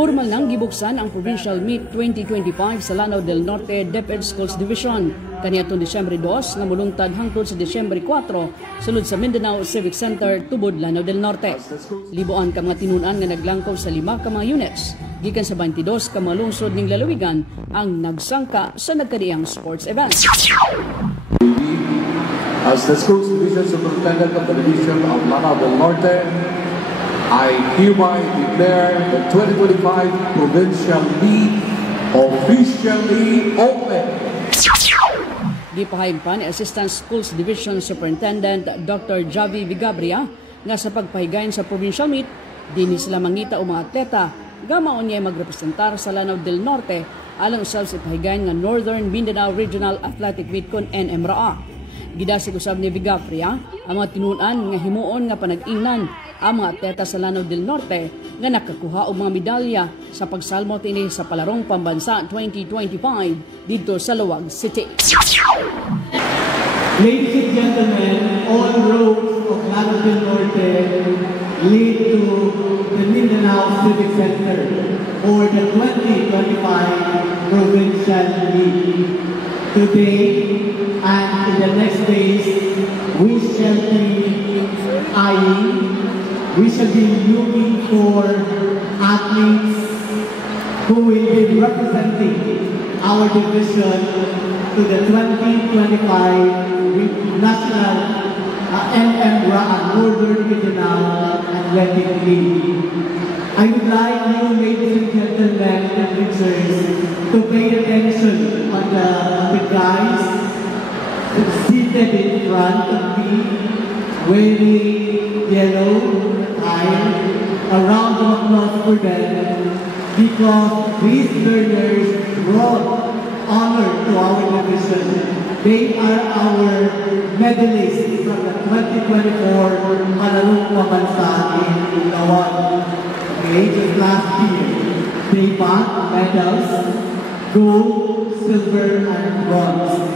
Formal nang gibuksan ang Provincial Meet 2025 sa Lanao del Norte DepEd Schools Division. Kaniadtong Disyembre 2 nga mulungtad hangtod sa Disyembre 4 sulod sa Mindanao Civic Center tubod Lanao del Norte. Liboan ka mga tinunan nga naglangkob sa 5 ka mga units. Gikan sa 22 ka mga lungsod ning lalawigan ang nagsangka sa nagkadiang sports event. As the Schools Division Superintendent of the Division of Lanao del Norte, I hereby declare the 2025 Provincial Meet officially open. Gipahayag pa ni Assistant Schools Division Superintendent Dr. Javi Vigabria nga sa pagpahigayon sa Provincial Meet, dinhi sila mangita o mga atleta gamaon niya magrepresentar sa Lanao del Norte alang usab sa pahigayon nga Northern Mindanao Regional Athletic Meet kon NMRA. Gidasig usab ni Vigabria ang mga tinunan nga himuon nga panag-ingnan ang mga atleta sa Lanao del Norte nga nakakuha og mga medalya sa pagsalmo ini sa Palarong Pambansa 2025 dito sa Luwag City. Ladies and gentlemen, all roads of Lanao del Norte lead to the Mindanao Civic Center for the 2025 Provincial Meet. Today and in the next days, we shall be looking for athletes who will be representing our division to the 2025 National NMRA Northern Mindanao Athletic League. I would like you, ladies and gentlemen and teachers, to pay attention on the guys seated in front of me, wearing yellow tie. A round of applause for them, because these learners brought honor to our division. They are our medalists from the 2024 Palarong Pambansa in Lawag. Okay, just last year, they won medals, gold, silver, and bronze.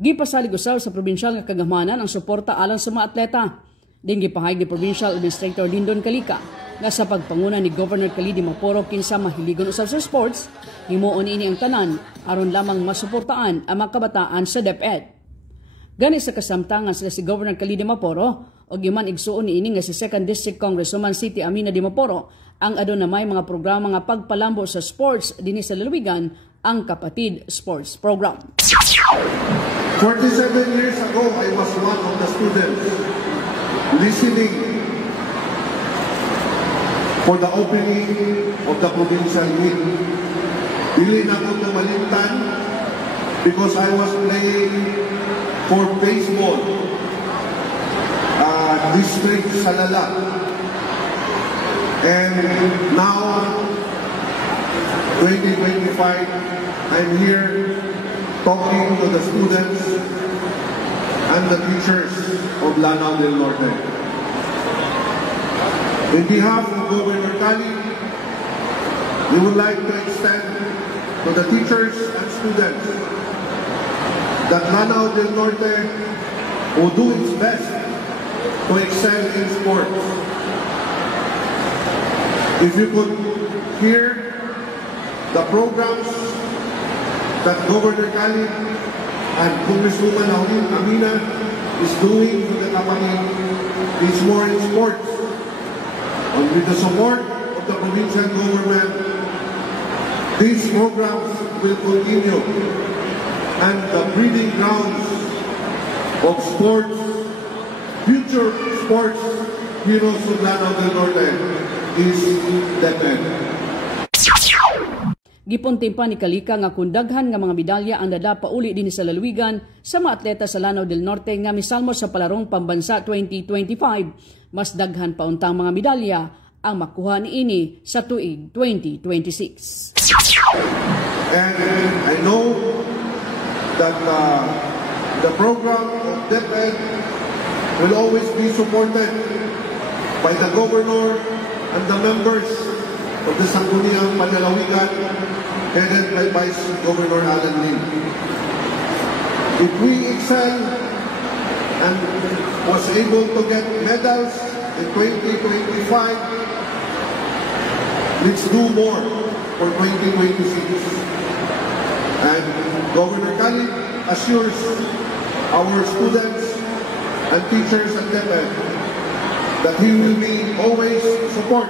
Gipasalig usaw sa probinsyal nga kagamanan ang suporta alang sa mga atleta. Din gipahayag ni Provincial Administrator Lindon Calica nga sa pagpanguna ni Governor Khalid Maporo kinsa mahiligon usab sa sports, himuon ini ang tanan aron lamang masuportaan ang mga kabataan sa DepEd. Gani sa kasamtangan sila si Governor Khalid Maporo o giman igsuon ni ini nga si 2nd District Congresswoman Siti Amina Dimaporo ang aduna may mga programa nga pagpalambo sa sports dinhi sa lalawigan ang Kapatid Sports Program. 47 years ago, I was one of the students listening for the opening of the Provincial Meet. Dili na ako namalimtan because I was playing for baseball, district Salala. And now, 2025, I'm here talking to the students and the teachers of Lanao del Norte. In behalf of Governor Khalid, we would like to extend to the teachers and students that Lanao del Norte will do its best to excel in sports. If you could hear the programs that Governor Khalid and Congresswoman Amina is doing for the Kapatid, is more in sports. And with the support of the provincial government, these programs will continue. And the breeding grounds of sports, future sports heroes of Lanao del Norte is DepEd. Gipuntin pa ni Calica nga kung daghan nga mga medalya ang nadapa uli din sa lalawigan sa mga atleta sa Lanao del Norte nga misalmo sa Palarong Pambansa 2025, mas daghan pa untang mga medalya ang makuha niini sa tuig 2026. And I know that the program of DepEd will always be supported by the governor and the members of the Sangguniang Panlalawigan, headed by Vice Governor Alan Lim. If we excel and was able to get medals in 2025, let's do more for 2026. And Governor Khalid assures our students and teachers at DepEd that he will be always support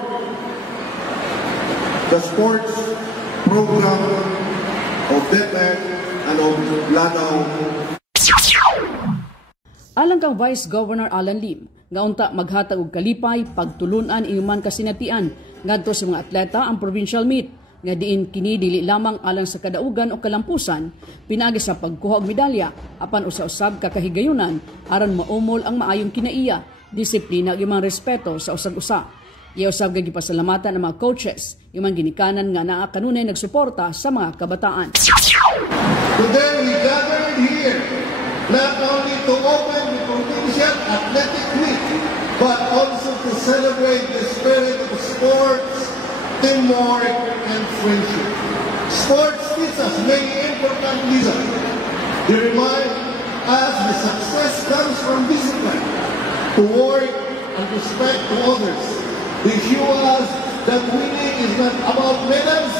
the sports program of DepEd and of Lanao. Alang kang Vice Governor Alan Lim, nga unta maghatag og kalipay pagtulunan inuman kasinatian ngadto sa mga atleta ang provincial meet nga diin kini dili lamang alang sa kadaugan o kalampusan pinagi sa pagkuha og medalya apan usa-usab kakahigayunan aron maumol ang maayong kinaiya, disiplina ug imong respeto sa usag-usa. Iya usab kay gipasalamatan ang mga coaches imong ginikanan nga naa kanunay nagsuporta sa mga kabataan. Today we gathered here not only to open the provincial athletic meet, but also to celebrate the spirit of sports, teamwork, and friendship. Sports teach us many important lessons. They remind us the success comes from discipline, to work and respect to others. They show us that winning is not about medals,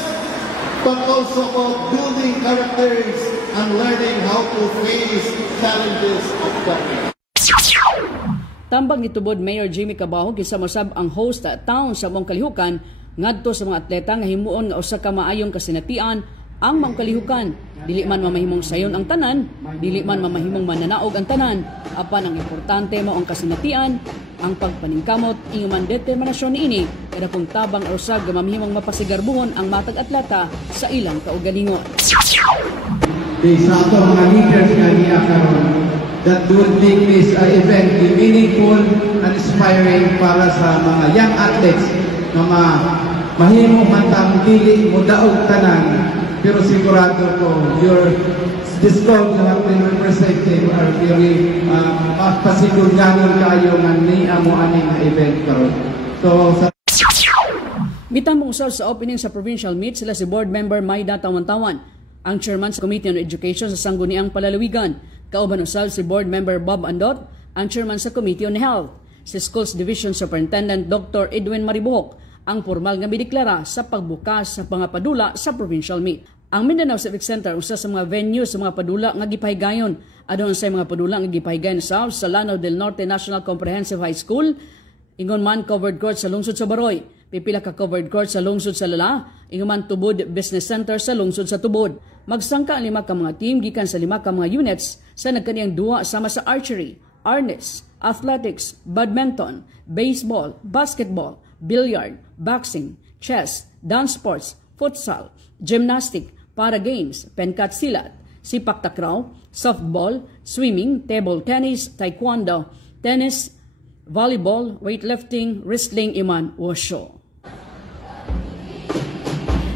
but also about building characters and learning how to face challenges of life. Tambang nitubod Mayor Jimmy Cabajo gisamasab ang host town sa mong kalihukan ngadto sa mga atleta nga himuon nga usa ka maayong kasinatian ang mga kalihukan. Dili man mamahimong sayon ang tanan, dili man mamahimong mananaog ang tanan, apan ang importante mao ang kasinatian, ang pagpaningkamot inguman determinasyon niini kada kung tabang usag nga mamahimong mapasigarbuhon ang matag atleta sa ilang kaugalingon. Sa ato mga leaders nga niya karon that will make this event meaningful and inspiring para sa mga young athletes na mahimo man tang dili mo daog tanan, pero sigurado ko this club na natin representative are very pasiguranon kayo nga ni amo aning event karon. So Bitang usab sa opening sa provincial meet sila si board member Maida Tawan-Tawan, ang chairman sa Committee on Education sa Sangguniang Palalawigan. Kauban usab si board member Bob Andot, ang chairman sa Committee on Health. Si Schools Division Superintendent Dr. Edwin Maribuhok, ang formal nga mideklara sa pagbukas sa mga padula sa provincial meet. Ang Mindanao Civic Center usa sa mga venue sa mga padula nga gipahigayon. Adun sa mga padula nga gipahigayon sa Lanao del Norte National Comprehensive High School, ingon man covered court sa lungsod sa Baroy, pipila ka covered court sa lungsod sa Lala, ingon man Tubod Business Center sa lungsod sa Tubod. Magsangka ang 5 ka mga team gikan sa 5 ka mga units sa nagkaniyang duwa sama sa archery, arnis, athletics, badminton, baseball, basketball, billiard, boxing, chess, dance sports, futsal, gymnastic, para games, penkat silat, sipak takraw, softball, swimming, table tennis, taekwondo, tennis, volleyball, weightlifting, wrestling, iman, wushu.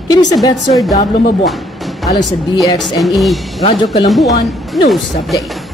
Kini sa Betzer W. Mabuan, alang sa DXNE Radyo Kalambuan News Update.